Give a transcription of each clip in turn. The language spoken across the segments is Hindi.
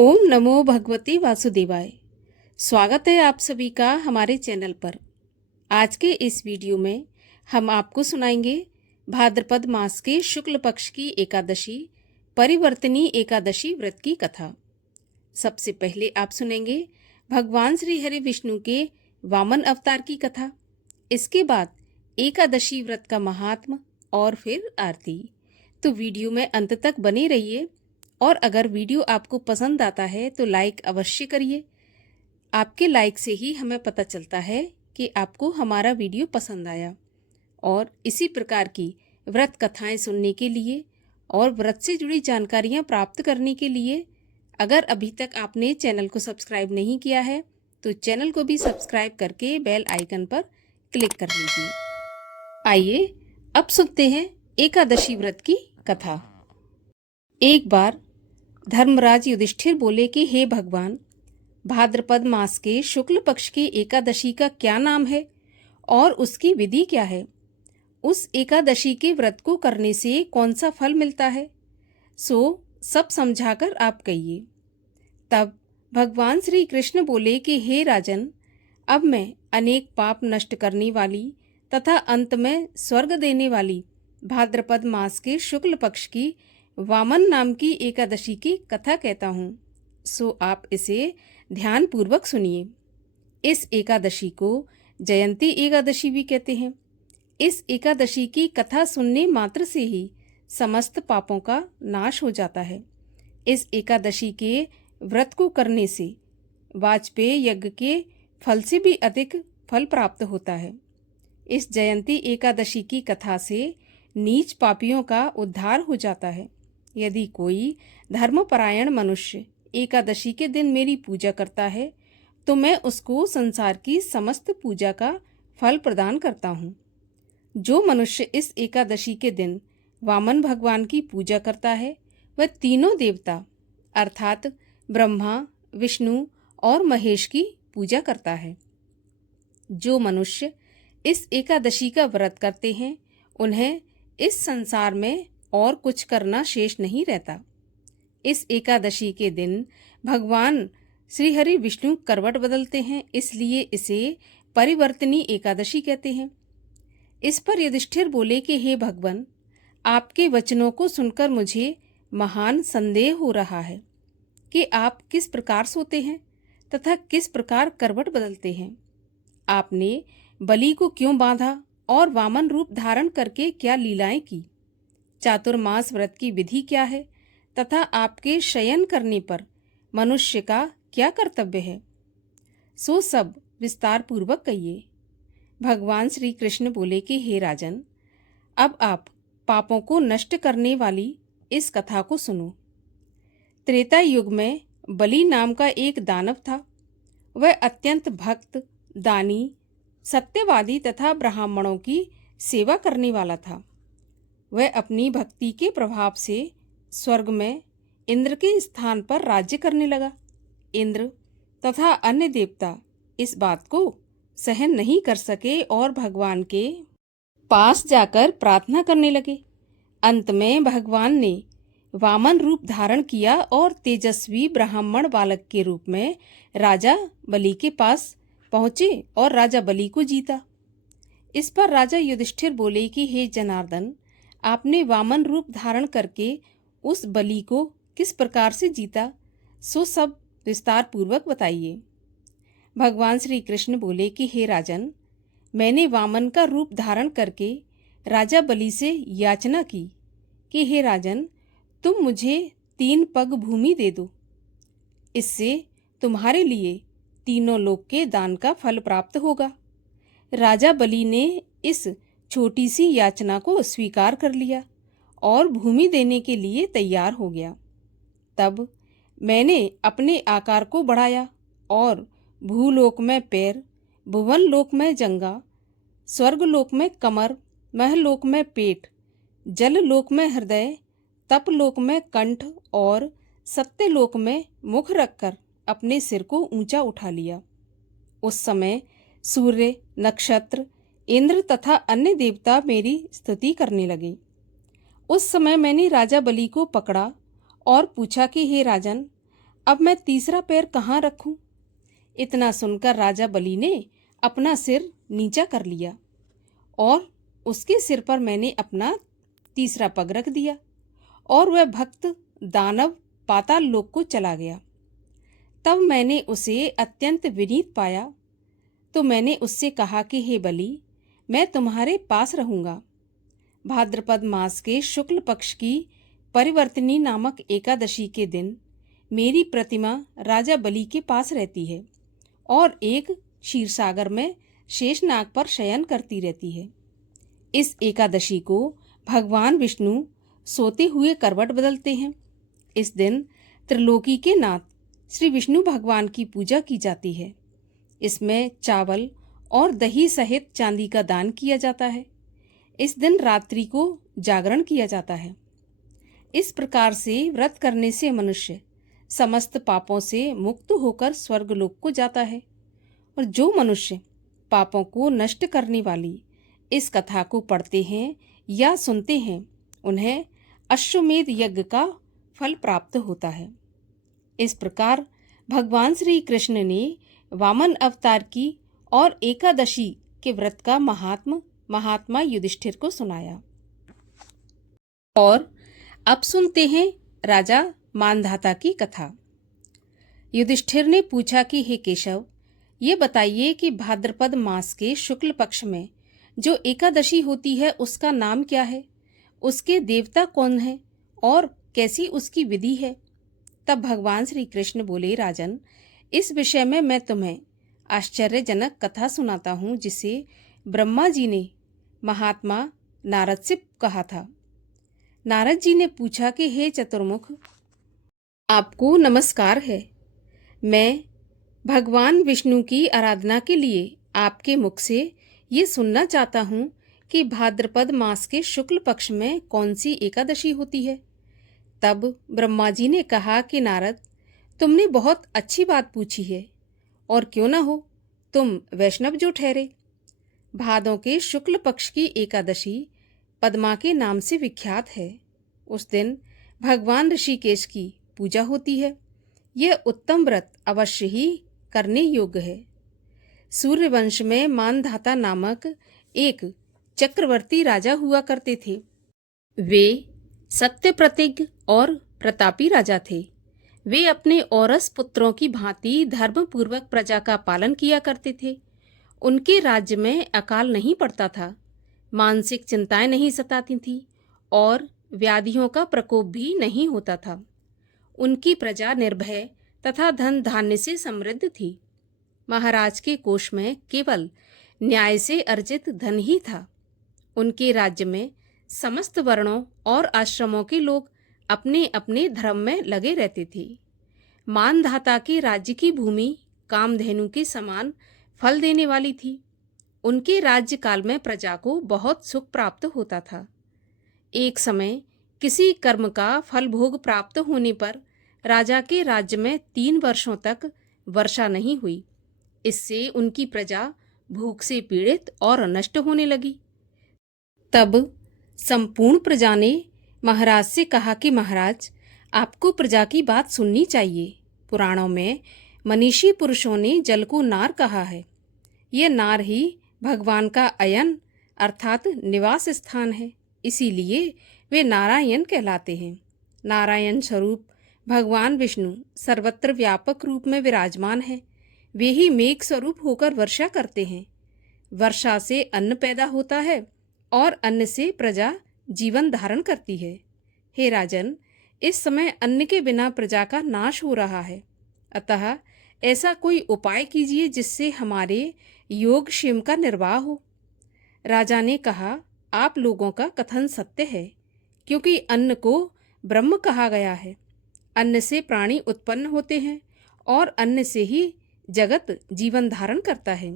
ओम नमो भगवते वासुदेवाय। स्वागत है आप सभी का हमारे चैनल पर। आज के इस वीडियो में हम आपको सुनाएंगे भाद्रपद मास के शुक्ल पक्ष की एकादशी परिवर्तनी एकादशी व्रत की कथा। सबसे पहले आप सुनेंगे भगवान श्री हरि विष्णु के वामन अवतार की कथा। इसके बाद एकादशी व्रत का महात्म और फिर आरती। तो वीडियो में अंत तक बने रहिए और अगर वीडियो आपको पसंद आता है तो लाइक अवश्य करिए। आपके लाइक से ही हमें पता चलता है कि आपको हमारा वीडियो पसंद आया। और इसी प्रकार की व्रत कथाएं सुनने के लिए और व्रत से जुड़ी जानकारियां प्राप्त करने के लिए अगर अभी तक आपने चैनल को सब्सक्राइब नहीं किया है तो चैनल को भी सब्सक्राइब करके बेल आइकन पर क्लिक कर लीजिए। आइए अब सुनते हैं एकादशी व्रत की कथा। एक बार धर्मराज युधिष्ठिर बोले कि हे भगवान, भाद्रपद मास के शुक्ल पक्ष की एकादशी का क्या नाम है और उसकी विधि क्या है? उस एकादशी के व्रत को करने से कौन सा फल मिलता है? सो सब समझाकर आप कहिए। तब भगवान श्री कृष्ण बोले कि हे राजन, अब मैं अनेक पाप नष्ट करने वाली तथा अंत में स्वर्ग देने वाली भाद्रपद मास के शुक्ल पक्ष की वामन नाम की एकादशी की कथा कहता हूँ। सो आप इसे ध्यान पूर्वक सुनिए। इस एकादशी को जयंती एकादशी भी कहते हैं। इस एकादशी की कथा सुनने मात्र से ही समस्त पापों का नाश हो जाता है। इस एकादशी के व्रत को करने से वाजपेय यज्ञ के फल से भी अधिक फल प्राप्त होता है। इस जयंती एकादशी की कथा से नीच पापियों का उद्धार हो जाता है। यदि कोई धर्मपरायण मनुष्य एकादशी के दिन मेरी पूजा करता है तो मैं उसको संसार की समस्त पूजा का फल प्रदान करता हूँ। जो मनुष्य इस एकादशी के दिन वामन भगवान की पूजा करता है वह तीनों देवता अर्थात ब्रह्मा, विष्णु और महेश की पूजा करता है। जो मनुष्य इस एकादशी का व्रत करते हैं उन्हें इस संसार में और कुछ करना शेष नहीं रहता। इस एकादशी के दिन भगवान श्री हरि विष्णु करवट बदलते हैं, इसलिए इसे परिवर्तनी एकादशी कहते हैं। इस पर युधिष्ठिर बोले कि हे भगवान, आपके वचनों को सुनकर मुझे महान संदेह हो रहा है कि आप किस प्रकार सोते हैं तथा किस प्रकार करवट बदलते हैं। आपने बलि को क्यों बांधा और वामन रूप धारण करके क्या लीलाएं की? चातुर्मास व्रत की विधि क्या है तथा आपके शयन करने पर मनुष्य का क्या कर्तव्य है? सो सब विस्तार पूर्वक कहिए। भगवान श्री कृष्ण बोले कि हे राजन, अब आप पापों को नष्ट करने वाली इस कथा को सुनो। त्रेता युग में बलि नाम का एक दानव था। वह अत्यंत भक्त, दानी, सत्यवादी तथा ब्राह्मणों की सेवा करने वाला था। वह अपनी भक्ति के प्रभाव से स्वर्ग में इंद्र के स्थान पर राज्य करने लगा। इंद्र तथा अन्य देवता इस बात को सहन नहीं कर सके और भगवान के पास जाकर प्रार्थना करने लगे। अंत में भगवान ने वामन रूप धारण किया और तेजस्वी ब्राह्मण बालक के रूप में राजा बलि के पास पहुंचे और राजा बलि को जीता। इस पर राजा युधिष्ठिर बोले कि हे जनार्दन, आपने वामन रूप धारण करके उस बलि को किस प्रकार से जीता, सो सब विस्तार पूर्वक बताइए। भगवान श्री कृष्ण बोले कि हे राजन, मैंने वामन का रूप धारण करके राजा बलि से याचना की कि हे राजन, तुम मुझे 3 पग भूमि दे दो। इससे तुम्हारे लिए तीनों लोक के दान का फल प्राप्त होगा। राजा बलि ने इस छोटी सी याचना को स्वीकार कर लिया और भूमि देने के लिए तैयार हो गया। तब मैंने अपने आकार को बढ़ाया और भूलोक में पैर, भुवन लोक में जंगा, स्वर्गलोक में कमर, महलोक में पेट, जल लोक में हृदय, तपलोक में कंठ और सत्यलोक में मुख रखकर अपने सिर को ऊंचा उठा लिया। उस समय सूर्य, नक्षत्र, इंद्र तथा अन्य देवता मेरी स्तुति करने लगे। उस समय मैंने राजा बलि को पकड़ा और पूछा कि हे राजन, अब मैं तीसरा पैर कहाँ रखूं? इतना सुनकर राजा बलि ने अपना सिर नीचा कर लिया और उसके सिर पर मैंने अपना तीसरा पग रख दिया और वह भक्त दानव पाताल लोक को चला गया। तब मैंने उसे अत्यंत विनीत पाया तो मैंने उससे कहा कि हे बलि, मैं तुम्हारे पास रहूंगा। भाद्रपद मास के शुक्ल पक्ष की परिवर्तनी नामक एकादशी के दिन मेरी प्रतिमा राजा बलि के पास रहती है और एक क्षीरसागर में शेषनाग पर शयन करती रहती है। इस एकादशी को भगवान विष्णु सोते हुए करवट बदलते हैं। इस दिन त्रिलोकी के नाथ श्री विष्णु भगवान की पूजा की जाती है। इसमें चावल और दही सहित चांदी का दान किया जाता है। इस दिन रात्रि को जागरण किया जाता है। इस प्रकार से व्रत करने से मनुष्य समस्त पापों से मुक्त होकर स्वर्गलोक को जाता है। और जो मनुष्य पापों को नष्ट करने वाली इस कथा को पढ़ते हैं या सुनते हैं, उन्हें अश्वमेध यज्ञ का फल प्राप्त होता है। इस प्रकार भगवान श्री कृष्ण ने वामन अवतार की और एकादशी के व्रत का महात्मा युधिष्ठिर को सुनाया। और अब सुनते हैं राजा मानधाता की कथा। युधिष्ठिर ने पूछा कि हे केशव, ये बताइए कि भाद्रपद मास के शुक्ल पक्ष में जो एकादशी होती है उसका नाम क्या है, उसके देवता कौन है और कैसी उसकी विधि है। तब भगवान श्री कृष्ण बोले, राजन, इस विषय में मैं तुम्हें आश्चर्यजनक कथा सुनाता हूँ जिसे ब्रह्मा जी ने महात्मा नारद से कहा था। नारद जी ने पूछा कि हे चतुर्मुख, आपको नमस्कार है। मैं भगवान विष्णु की आराधना के लिए आपके मुख से ये सुनना चाहता हूँ कि भाद्रपद मास के शुक्ल पक्ष में कौन सी एकादशी होती है। तब ब्रह्मा जी ने कहा कि नारद, तुमने बहुत अच्छी बात पूछी है और क्यों न हो, तुम वैष्णव जो ठहरे। भादों के शुक्ल पक्ष की एकादशी पद्मा के नाम से विख्यात है। उस दिन भगवान ऋषिकेश की पूजा होती है। यह उत्तम व्रत अवश्य ही करने योग्य है। सूर्यवंश में मानधाता नामक एक चक्रवर्ती राजा हुआ करते थे। वे सत्य प्रतिज्ञ और प्रतापी राजा थे। वे अपने औरस पुत्रों की भांति धर्मपूर्वक प्रजा का पालन किया करते थे। उनके राज्य में अकाल नहीं पड़ता था, मानसिक चिंताएं नहीं सताती थीं और व्याधियों का प्रकोप भी नहीं होता था। उनकी प्रजा निर्भय तथा धन धान्य से समृद्ध थी। महाराज के कोष में केवल न्याय से अर्जित धन ही था। उनके राज्य में समस्त वर्णों और आश्रमों के लोग अपने अपने धर्म में लगे रहते थे। मानधाता के राज्य की भूमि कामधेनु के समान फल देने वाली थी। उनके राज्य काल में प्रजा को बहुत सुख प्राप्त होता था। एक समय किसी कर्म का फल भोग प्राप्त होने पर राजा के राज्य में 3 वर्षों तक वर्षा नहीं हुई। इससे उनकी प्रजा भूख से पीड़ित और नष्ट होने लगी। तब संपूर्ण प्रजा ने महाराज से कहा कि महाराज, आपको प्रजा की बात सुननी चाहिए। पुराणों में मनीषी पुरुषों ने जल को नार कहा है। यह नार ही भगवान का अयन अर्थात निवास स्थान है, इसीलिए वे नारायण कहलाते हैं। नारायण स्वरूप भगवान विष्णु सर्वत्र व्यापक रूप में विराजमान है। वे ही मेघ स्वरूप होकर वर्षा करते हैं। वर्षा से अन्न पैदा होता है और अन्न से प्रजा जीवन धारण करती है। हे राजन, इस समय अन्न के बिना प्रजा का नाश हो रहा है, अतः ऐसा कोई उपाय कीजिए जिससे हमारे योगक्षेम का निर्वाह हो। राजा ने कहा, आप लोगों का कथन सत्य है, क्योंकि अन्न को ब्रह्म कहा गया है। अन्न से प्राणी उत्पन्न होते हैं और अन्न से ही जगत जीवन धारण करता है।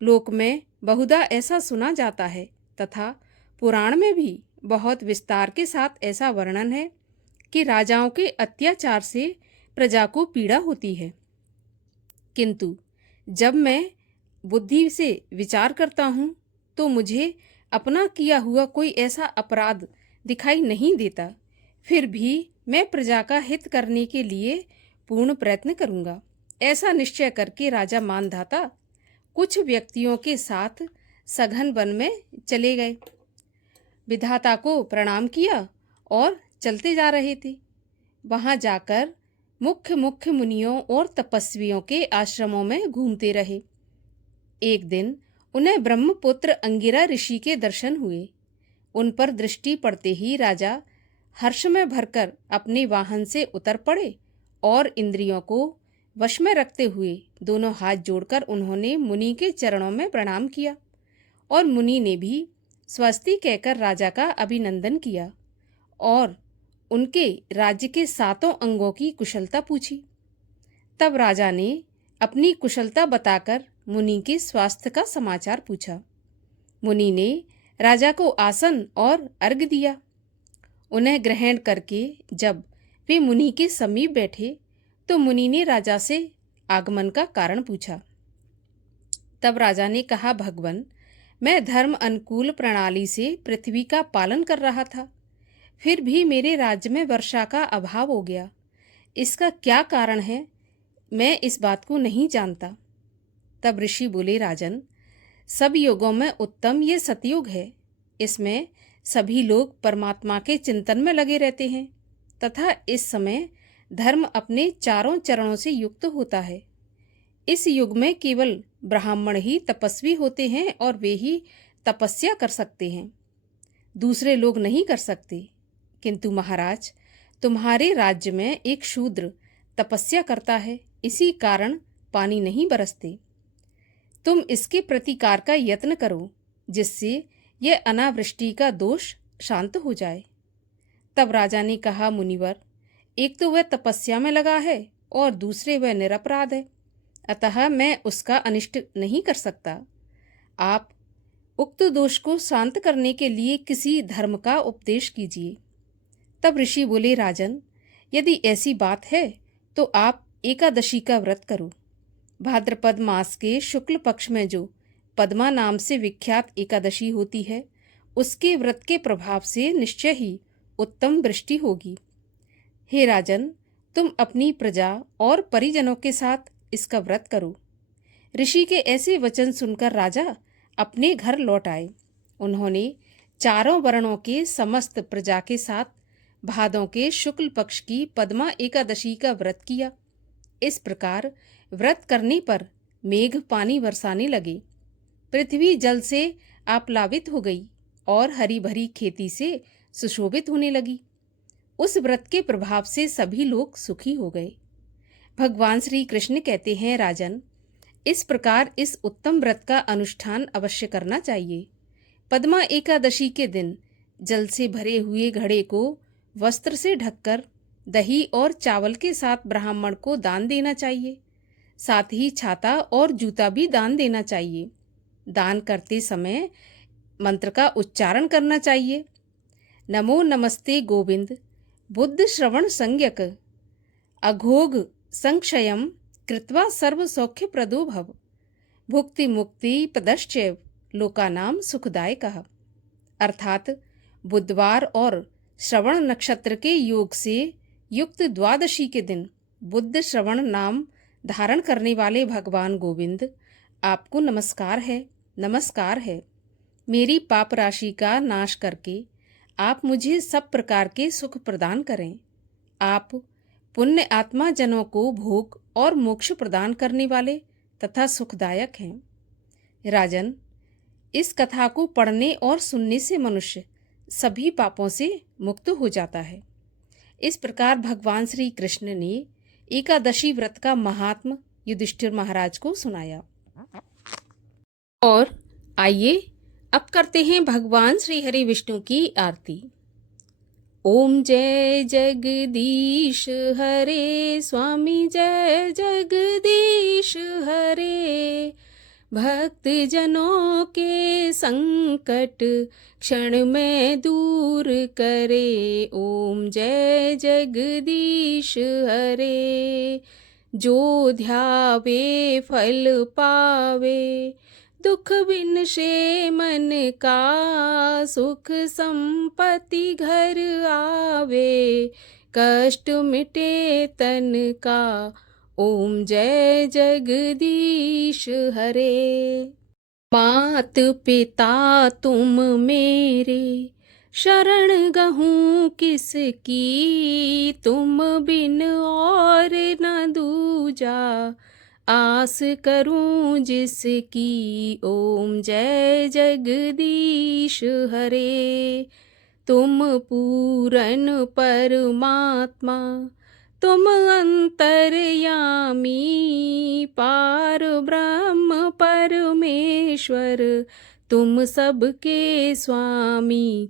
लोक में बहुधा ऐसा सुना जाता है तथा पुराण में भी बहुत विस्तार के साथ ऐसा वर्णन है कि राजाओं के अत्याचार से प्रजा को पीड़ा होती है। किंतु जब मैं बुद्धि से विचार करता हूँ तो मुझे अपना किया हुआ कोई ऐसा अपराध दिखाई नहीं देता। फिर भी मैं प्रजा का हित करने के लिए पूर्ण प्रयत्न करूंगा। ऐसा निश्चय करके राजा मानधाता कुछ व्यक्तियों के साथ सघन वन में चले गए। विधाता को प्रणाम किया और चलते जा रहे थे। वहां जाकर मुख्य मुख्य मुनियों और तपस्वियों के आश्रमों में घूमते रहे। एक दिन उन्हें ब्रह्मपुत्र अंगिरा ऋषि के दर्शन हुए। उन पर दृष्टि पड़ते ही राजा हर्ष में भरकर अपने वाहन से उतर पड़े और इंद्रियों को वश में रखते हुए दोनों हाथ जोड़कर उन्होंने मुनि के चरणों में प्रणाम किया और मुनि ने भी स्वस्ति कहकर राजा का अभिनंदन किया और उनके राज्य के 7 अंगों की कुशलता पूछी। तब राजा ने अपनी कुशलता बताकर मुनि के स्वास्थ्य का समाचार पूछा। मुनि ने राजा को आसन और अर्घ्य दिया। उन्हें ग्रहण करके जब वे मुनि के समीप बैठे तो मुनि ने राजा से आगमन का कारण पूछा। तब राजा ने कहा, भगवन, मैं धर्म अनुकूल प्रणाली से पृथ्वी का पालन कर रहा था, फिर भी मेरे राज्य में वर्षा का अभाव हो गया। इसका क्या कारण है, मैं इस बात को नहीं जानता। तब ऋषि बोले, राजन, सब युगों में उत्तम ये सतयुग है। इसमें सभी लोग परमात्मा के चिंतन में लगे रहते हैं तथा इस समय धर्म अपने चारों चरणों से युक्त होता है। इस युग में केवल ब्राह्मण ही तपस्वी होते हैं और वे ही तपस्या कर सकते हैं, दूसरे लोग नहीं कर सकते। किंतु महाराज, तुम्हारे राज्य में एक शूद्र तपस्या करता है, इसी कारण पानी नहीं बरसते। तुम इसके प्रतिकार का यत्न करो जिससे यह अनावृष्टि का दोष शांत हो जाए। तब राजा ने कहा, मुनिवर, एक तो वह तपस्या में लगा है और दूसरे वह निरपराध है, अतः मैं उसका अनिष्ट नहीं कर सकता। आप उक्त दोष को शांत करने के लिए किसी धर्म का उपदेश कीजिए। तब ऋषि बोले, राजन, यदि ऐसी बात है तो आप एकादशी का व्रत करो। भाद्रपद मास के शुक्ल पक्ष में जो पद्मा नाम से विख्यात एकादशी होती है, उसके व्रत के प्रभाव से निश्चय ही उत्तम वृष्टि होगी। हे राजन, तुम अपनी प्रजा और परिजनों के साथ इसका व्रत करो। ऋषि के ऐसे वचन सुनकर राजा अपने घर लौट आए। उन्होंने चारों वर्णों के समस्त प्रजा के साथ भादों के शुक्ल पक्ष की पद्मा एकादशी का व्रत किया। इस प्रकार व्रत करने पर मेघ पानी बरसाने लगे, पृथ्वी जल से आप्लावित हो गई और हरी भरी खेती से सुशोभित होने लगी। उस व्रत के प्रभाव से सभी लोग सुखी हो गए। भगवान श्री कृष्ण कहते हैं, राजन, इस प्रकार इस उत्तम व्रत का अनुष्ठान अवश्य करना चाहिए। पद्मा एकादशी के दिन जल से भरे हुए घड़े को वस्त्र से ढककर दही और चावल के साथ ब्राह्मण को दान देना चाहिए। साथ ही छाता और जूता भी दान देना चाहिए। दान करते समय मंत्र का उच्चारण करना चाहिए। नमो नमस्ते गोविंद, बुद्ध श्रवण संज्ञक, अघोघ संक्षयम कृत्वा सर्व सौख्य प्रदो भव, भुक्ति मुक्ति पदश्चैव लोकानाम सुखदायकः। अर्थात बुधवार और श्रवण नक्षत्र के योग से युक्त द्वादशी के दिन बुद्ध श्रवण नाम धारण करने वाले भगवान गोविंद, आपको नमस्कार है, नमस्कार है। मेरी पाप राशि का नाश करके आप मुझे सब प्रकार के सुख प्रदान करें। आप पुण्य आत्मा जनों को भोग और मोक्ष प्रदान करने वाले तथा सुखदायक हैं। राजन, इस कथा को पढ़ने और सुनने से मनुष्य सभी पापों से मुक्त हो जाता है। इस प्रकार भगवान श्री कृष्ण ने एकादशी व्रत का महात्म युधिष्ठिर महाराज को सुनाया। और आइए अब करते हैं भगवान श्री हरि विष्णु की आरती। ओम जय जगदीश हरे, स्वामी जय जगदीश हरे, भक्त जनों के संकट क्षण में दूर करे। ओम जय जगदीश हरे, जो ध्यावे फल पावे, दुख बिनशे मन का, सुख संपत्ति घर आवे, कष्ट मिटे तन का। ओम जय जगदीश हरे। मात पिता तुम मेरे, शरण गहूँ किसकी, तुम बिन और न दूजा, आस करूं जिसकी। ओम जय जगदीश हरे। तुम पूरन परमात्मा, तुम अंतर्यामी, पार ब्रह्म परमेश्वर, तुम सबके स्वामी।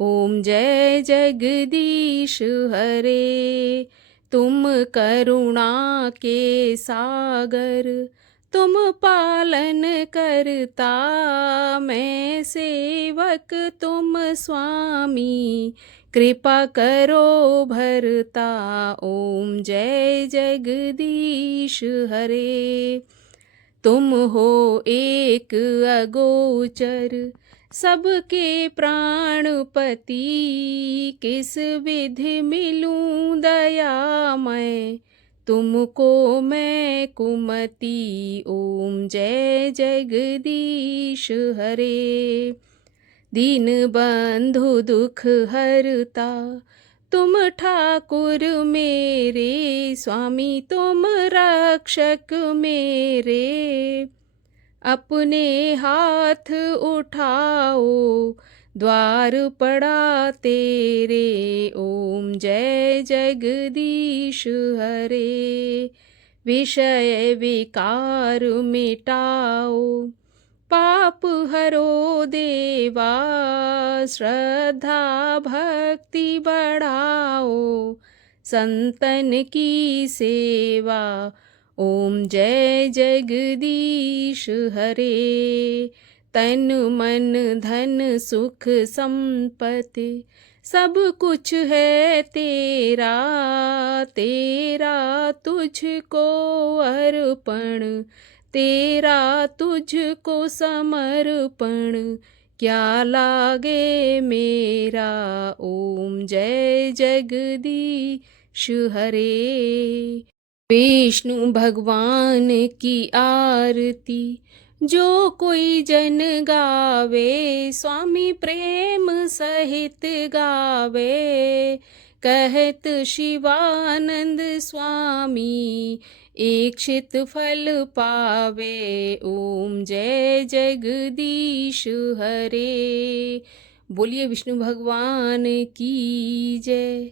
ओम जय जगदीश हरे। तुम करुणा के सागर, तुम पालन करता, मैं सेवक तुम स्वामी, कृपा करो भरता। ओम जय जगदीश हरे। तुम हो एक अगोचर, सबके प्राणपति, किस विधि मिलूं दयामय, तुमको मैं कुमति। ओम जय जगदीश हरे। दीन बंधु दुख हरता, तुम ठाकुर मेरे, स्वामी तुम रक्षक मेरे, अपने हाथ उठाओ, द्वार पड़ा तेरे। ओम जय जगदीश हरे। विषय विकार मिटाओ, पाप हरो देवा, श्रद्धा भक्ति बढ़ाओ, संतन की सेवा। ओम जय जगदीश हरे। तन मन धन सुख संपत्ति, सब कुछ है तेरा, तेरा तुझको अर्पण, तेरा तुझको समर्पण, क्या लागे मेरा। ओम जय जगदीश हरे। विष्णु भगवान की आरती जो कोई जन गावे, स्वामी प्रेम सहित गावे, कहत शिवानंद स्वामी, इच्छित फल पावे। ओम जय जगदीश हरे। बोलिए विष्णु भगवान की जय।